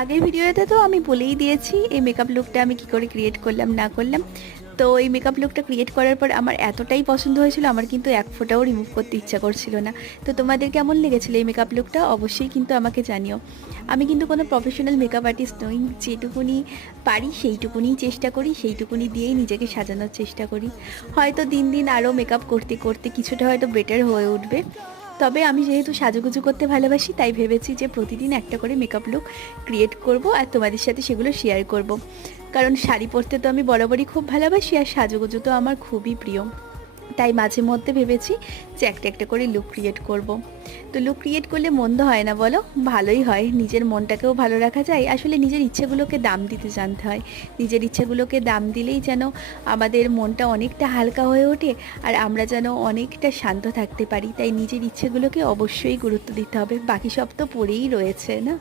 আগের ভিডিওতে তো আমি বলেই দিয়েছি এই মেকআপ লুকটা আমি কি করে ক্রিয়েট করলাম না করলাম। তো এই মেকআপ লুকটা ক্রিয়েট করার পর আমার এতটাই পছন্দ হয়েছিল, আমার কিন্তু এক ফোঁটাও রিমুভ করতে ইচ্ছা করছিল না। তো তোমাদের কেমন লেগেছিল এই মেকআপ লুকটা অবশ্যই কিন্তু আমাকে জানিও। আমি কিন্তু কোনো প্রফেশনাল মেকআপ আর্টিস্ট নই, যেটুকুনি পারি সেইটুকুনি চেষ্টা করি, সেইটুকুনি দিয়েই নিজেকে সাজানোর চেষ্টা করি। হয়তো দিন দিন আরও মেকআপ করতে করতে কিছুটা হয়তো বেটার হয়ে উঠবে। তবে আমি যেহেতু সাজুগুজু করতে ভালোবাসি, তাই ভেবেছি যে প্রতিদিন একটা করে মেকআপ লুক ক্রিয়েট করব আর তোমাদের সাথে সেগুলো শেয়ার করব। কারণ শাড়ি পরতে তো আমি বরাবরই খুব ভালোবাসি, আর সাজুগুজু তো আমার খুবই প্রিয়। তাই মাঝে মধ্যে ভেবেছি যে একটা একটা করে লুক ক্রিয়েট করব। তো লুক ক্রিয়েট করলে মন্দ হয় না বলো, ভালোই হয়। নিজের মনটাকেও ভালো রাখা যায়। আসলে নিজের ইচ্ছেগুলোকে দাম দিতে জানতে হয়। নিজের ইচ্ছেগুলোকে দাম দিলেই যেন আমাদের মনটা অনেকটা হালকা হয়ে ওঠে, আর আমরা যেন অনেকটা শান্ত থাকতে পারি। তাই নিজের ইচ্ছেগুলোকে অবশ্যই গুরুত্ব দিতে হবে, বাকি সব তো পড়েই রয়েছে না।